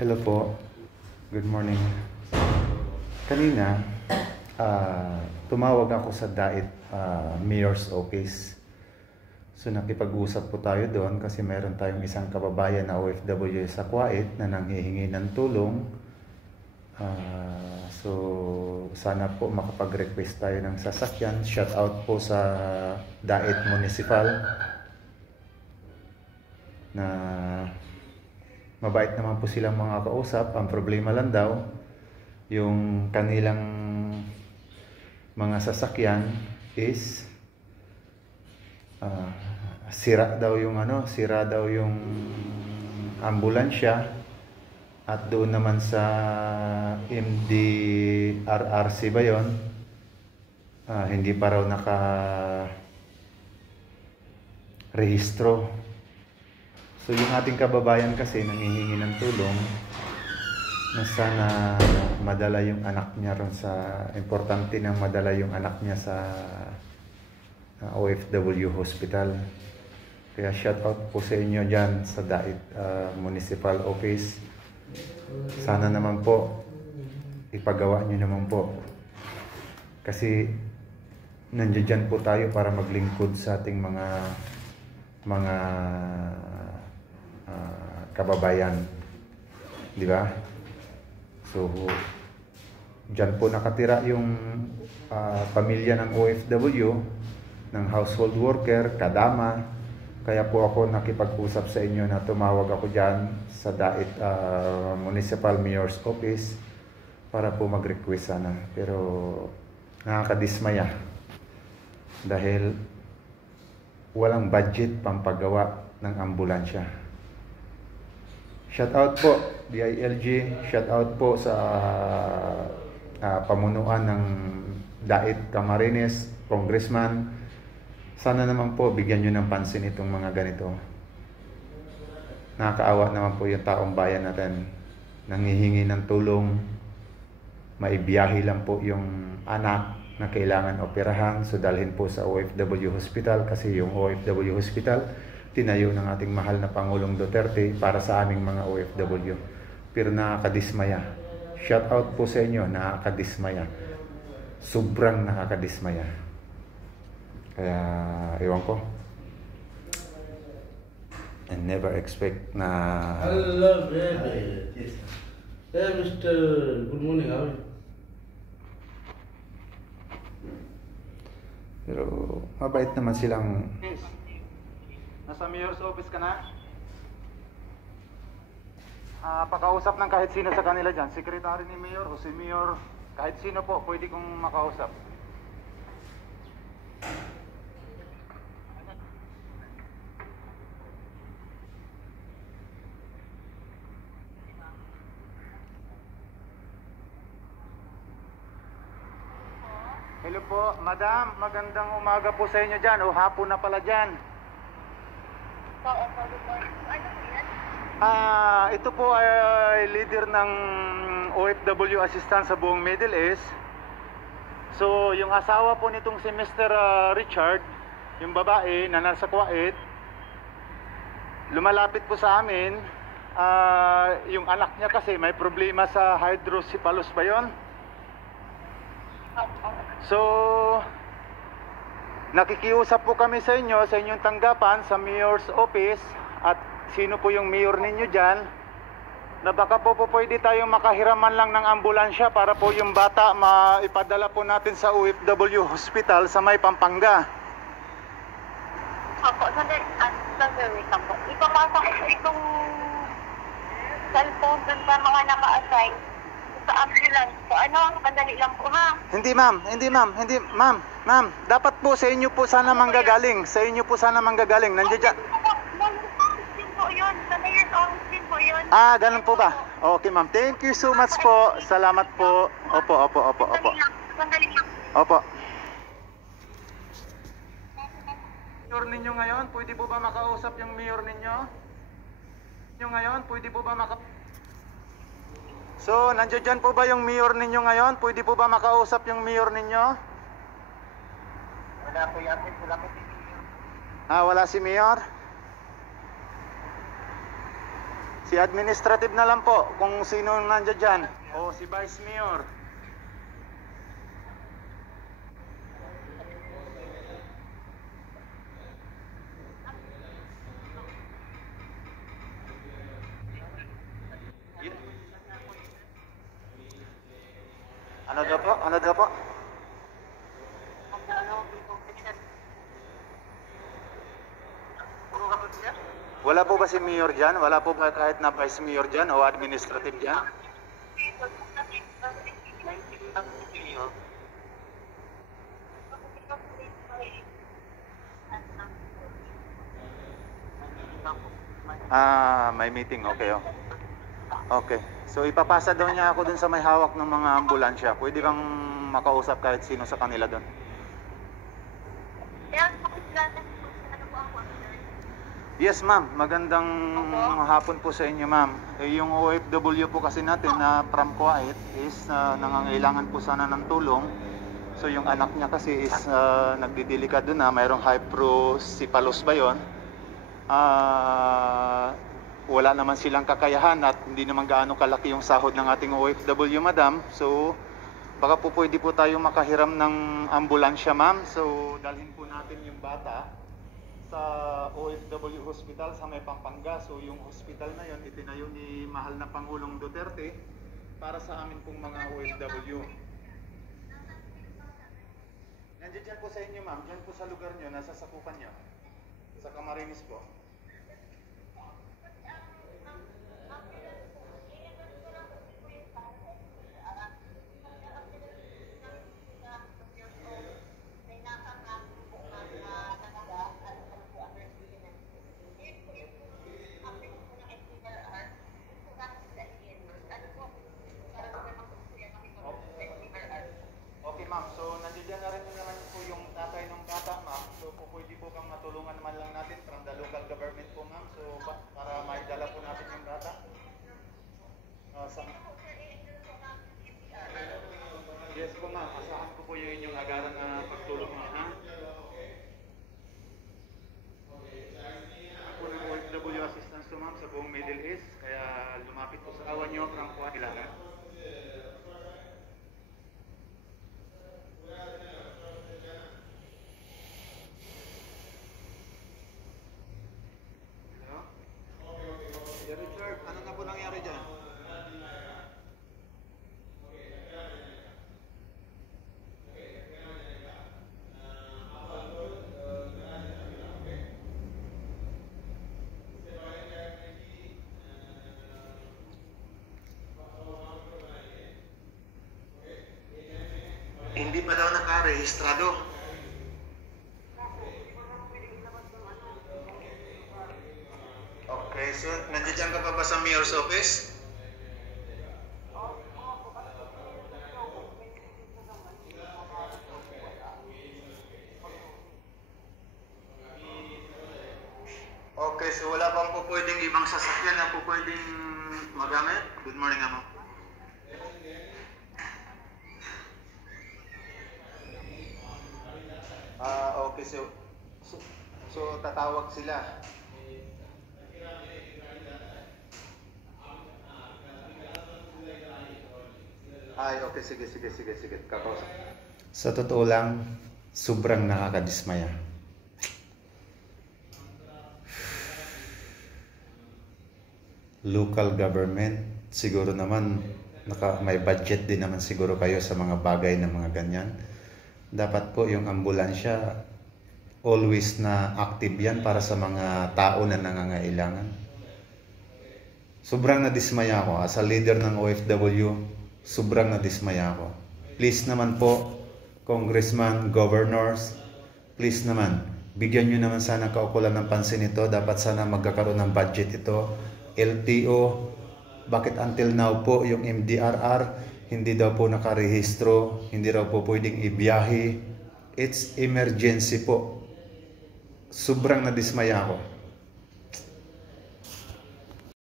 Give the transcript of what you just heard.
Hello po. Good morning. Kanina, tumawag ako sa DAIT Mayor's Office. So nakipag-usap po tayo doon kasi meron tayong isang kababayan na OFW sa Kuwait na nanghihingi ng tulong. So sana po makapag-request tayo ng sasakyan. Shout out po sa DAIT Municipal na mabait naman po silang mga kausap. Ang problema lang daw, yung kanilang mga sasakyan is sira daw yung ambulansya, at doon naman sa MDRRC ba yon, hindi pa raw naka-rehistro. So yung ating kababayan kasi nangihingi ng tulong na sana madala yung anak niya ron importante na madala yung anak niya sa OFW hospital. Kaya shout out po sa inyo dyan sa DAIT Municipal Office. Sana naman po ipagawa nyo naman po. Kasi nandiyan po tayo para maglingkod sa ating mga kababayan, di ba? So diyan po nakatira yung pamilya ng OFW, ng household worker, kadama. Kaya po ako nakipag-usap sa inyo na tumawag ako diyan sa DAIT Municipal Mayor's Office para po mag-request sana. Pero nakakadismaya dahil walang budget pampagawa ng ambulansya. Shout out po DILG, shout out po sa pamunuan ng DAIT Camarines, Congressman. Sana naman po bigyan nyo ng pansin itong mga ganito. Nakakaawa naman po yung taong bayan natin, nanghihingi ng tulong, maibiyahe lang po yung anak na kailangan operahan, so dalhin po sa OFW Hospital kasi yung OFW Hospital tinayo ng ating mahal na Pangulong Duterte para sa aming mga OFW. Pero nakakadismaya. Shout out po sa inyo, nakakadismaya. Sobrang nakakadismaya. Kaya ewan ko, I never expect na Hello, baby. Yes. Hey, Mr. Good morning. How are you? pero mabait naman silang. Nasa mayor's office ka na? Pakausap ng kahit sino sa kanila dyan, secretary ni mayor o si mayor, kahit sino po pwede kong makausap. Hello po, madam, magandang umaga po sa inyo dyan, o hapon na pala dyan. Oo, ano po yan? Ito po ay leader ng OFW assistance sa buong Middle East. So, yung asawa po nitong si Mr. Richard, yung babae na nasa Kuwait, lumalapit po sa amin. Yung anak niya kasi may problema sa hydrocephalus ba yun? So, nakikiusap po kami sa inyo, sa inyong tanggapan, sa mayor's office, at sino po yung mayor ninyo dyan, na baka po pwede tayong makahiraman lang ng ambulansya para po yung bata maipadala po natin sa OFW hospital sa may Pampanga. Opo, sandali lang po. Ipapasa ko sa itong cellphone dun sa mga naka-assign sa ambulance po. Sandali lang po ha. Hindi ma'am. Dapat po sa inyo po sana manggagaling. Nandiyan dyan. Din po yun. Sa mayor's office din po yun. Ganun po ba? Okay ma'am. Thank you so much po. Salamat po. Opo. Sandali lang. Opo. Mayor ninyo ngayon, pwede po ba makausap yung mayor ninyo? So, nandiyan dyan po ba yung mayor ninyo ngayon? Pwede po ba makausap yung mayor ninyo? Wala po yan. Wala po si mayor. Wala si mayor? Si administrative na lang po, kung sino nandiyan dyan. O si Vice Mayor. Ano daw po? Ano daw po? Wala po ba si Mayor dyan? Wala po ba kahit na Vice Mayor dyan o administrative dyan? May meeting. Okay, oh. Okay. So ipapasa daw niya ako dun sa may hawak ng mga ambulansya. Pwede kang makausap kahit sino sa kanila dun. Yes, ma'am. Magandang hapon po sa inyo, ma'am. Yung OFW po kasi natin na from Kuwait is nangangailangan po sana ng tulong. So yung anak niya kasi is nagdidelikado na, mayroong hydrocephalus ba yun? Wala naman silang kakayahan at hindi naman gaano kalaki yung sahod ng ating OFW, madam. So baka po pwede po tayo makahiram ng ambulansya, ma'am. So dalhin po natin yung bata sa OFW Hospital sa may Pampanga. So yung hospital na yon itinayo ni mahal na Pangulong Duterte para sa amin pong mga OFW. Nandiyan dyan po sa inyo, ma'am. Dyan po sa lugar nyo, nasa sakupan nyo. Sa Camarines po. Okay, ma'am. So, nandiyan na rin naman po yung tatay ng bata, ma'am. So, pwede po kang matulungan naman lang natin from the local government po, ma'am. So, para maidala po natin yung bata. Yes po, ma'am. Asahan ko po yung inyong agaran na pagtulong, ma'am. Ha? Ako ng OFW assistance to, ma'am, sa buong Middle East. Kaya lumapit po sa awan nyo from Kuwait kailangan. Ano na po nangyari dyan? Hindi pa daw nakarehistrado. Okay, so nandiyan ka pa ba sa Mayor's Office? Okay, so wala bang po pwedeng ibang sasakyan na po pwedeng magamit? Good morning, Amo. Okay, so tatawag sila. Ay, okay, sige. Kakausap. Sa totoo lang, sobrang nakakadismaya. Local government, siguro naman may budget din naman siguro kayo sa mga bagay na mga ganyan. Dapat po yung ambulansya always na active yan para sa mga tao na nangangailangan. Sobrang nadismaya ako as a leader ng OFW. Sobrang nadismaya ako. Please naman po, congressman, governors, please naman, bigyan nyo naman sana kaukulan ng pansin ito. Dapat sana magkakaroon ng budget ito. LTO, bakit until now po yung MDRR, hindi daw po nakarehistro, hindi daw po pwedeng ibiyahe. It's emergency po. Sobrang nadismaya ako.